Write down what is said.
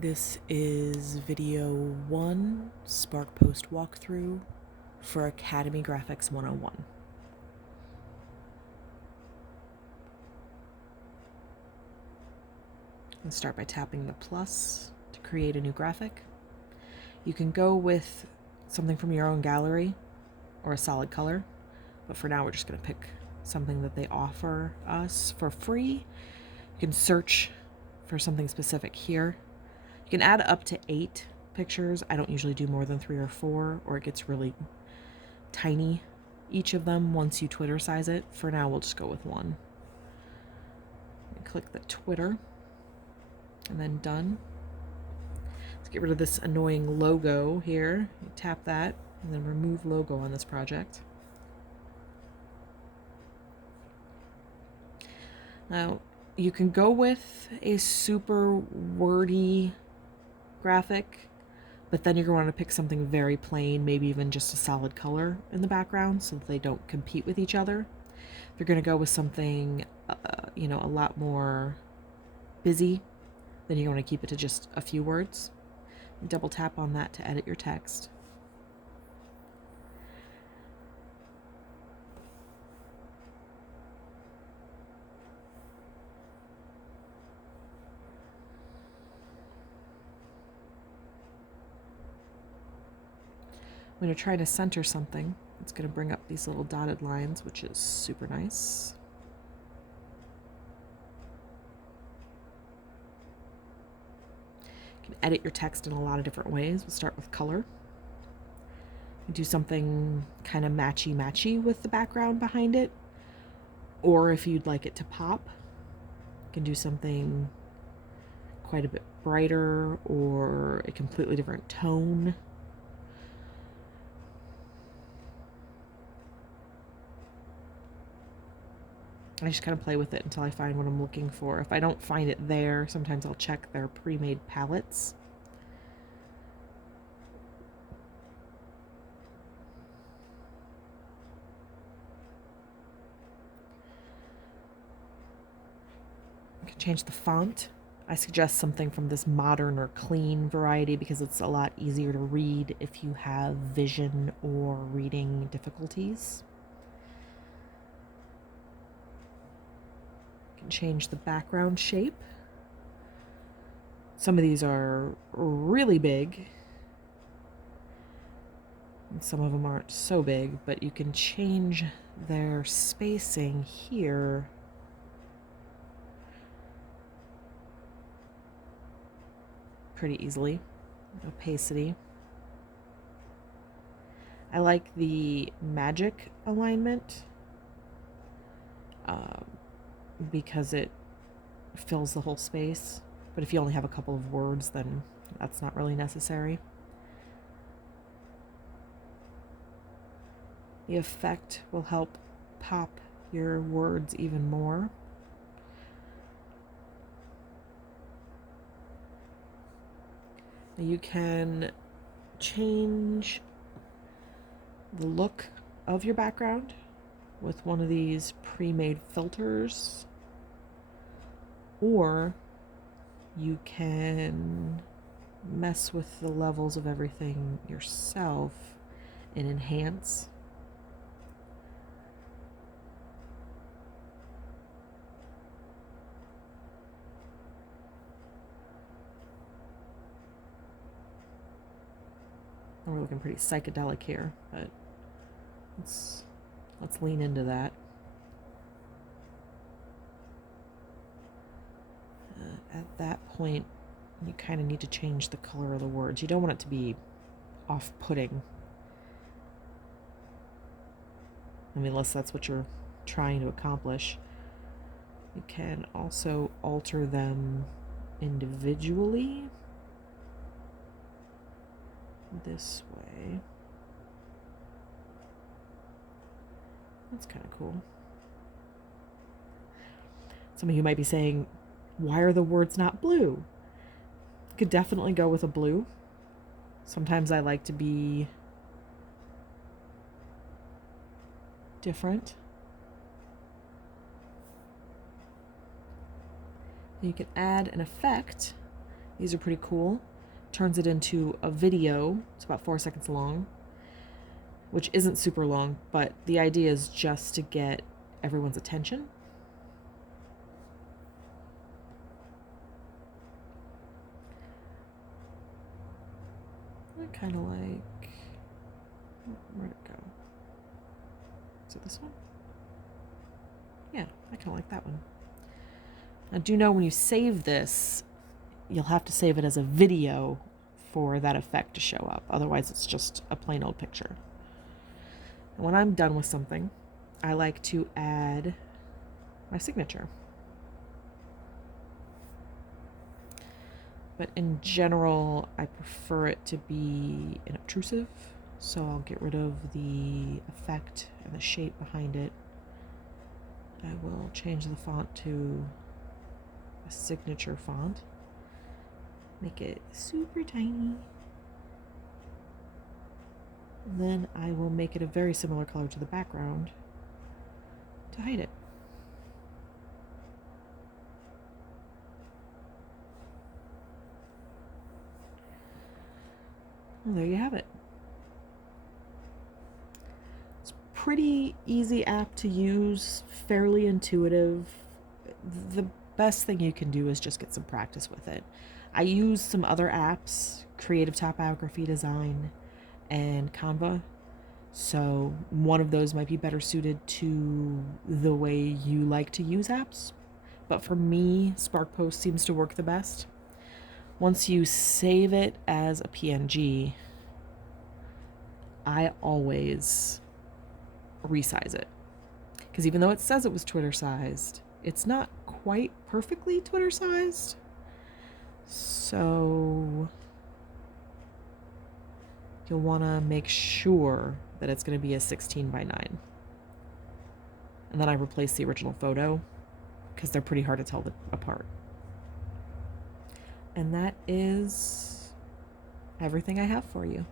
This is video 1 Spark Post walkthrough for Academy Graphics 101. Let's start by tapping the plus to create a new graphic. You can go with something from your own gallery or a solid color, but for now we're just going to pick something that they offer us for free. You can search for something specific here. You can add up to 8 pictures. I don't usually do more than 3 or 4, or it gets really tiny, each of them, once you Twitter size it. For now, we'll just go with 1. Click the Twitter, and then done. Let's get rid of this annoying logo here. You tap that, and then remove logo on this project. Now, you can go with a super wordy graphic, but then you're going to want to pick something very plain, maybe even just a solid color in the background so that they don't compete with each other. If you're going to go with something, a lot more busy, then you're going to keep it to just a few words. Double tap on that to edit your text. When you're trying to center something, it's going to bring up these little dotted lines, which is super nice. You can edit your text in a lot of different ways. We'll start with color. You do something kind of matchy-matchy with the background behind it. Or if you'd like it to pop, you can do something quite a bit brighter or a completely different tone. I just kind of play with it until I find what I'm looking for. If I don't find it there, sometimes I'll check their pre-made palettes. I can change the font. I suggest something from this modern or clean variety because it's a lot easier to read if you have vision or reading difficulties. You can change the background shape. Some of these are really big, and some of them aren't so big, but you can change their spacing here pretty easily. Opacity. I like the magic alignment because it fills the whole space, but if you only have a couple of words, then that's not really necessary. The effect will help pop your words even more. You can change the look of your background with one of these pre-made filters, or you can mess with the levels of everything yourself and enhance. We're looking pretty psychedelic here, but let's lean into that. At that point, you kind of need to change the color of the words. You don't want it to be off-putting. I mean, unless that's what you're trying to accomplish. You can also alter them individually this way. That's kind of cool. Some of you might be saying, why are the words not blue? You could definitely go with a blue. Sometimes I like to be different. You can add an effect These are pretty cool. Turns it into a video. It's about 4 seconds long, which isn't super long, but the idea is just to get everyone's attention. I kind of like, where'd it go? Is it this one? Yeah, I kind of like that one. Now, do know when you save this, you'll have to save it as a video for that effect to show up. Otherwise, it's just a plain old picture. And when I'm done with something, I like to add my signature. But in general, I prefer it to be unobtrusive, so I'll get rid of the effect and the shape behind it. I will change the font to a signature font. Make it super tiny. And then I will make it a very similar color to the background to hide it. Well, there you have it. It's a pretty easy app to use, fairly intuitive. The best thing you can do is just get some practice with it. I use some other apps, Creative Typography Design and Canva. So one of those might be better suited to the way you like to use apps. But for me, SparkPost seems to work the best. Once you save it as a PNG, I always resize it. Because even though it says it was Twitter sized, it's not quite perfectly Twitter sized. So you'll want to make sure that it's going to be a 16 by 9. And then I replace the original photo because they're pretty hard to tell apart. And that is everything I have for you.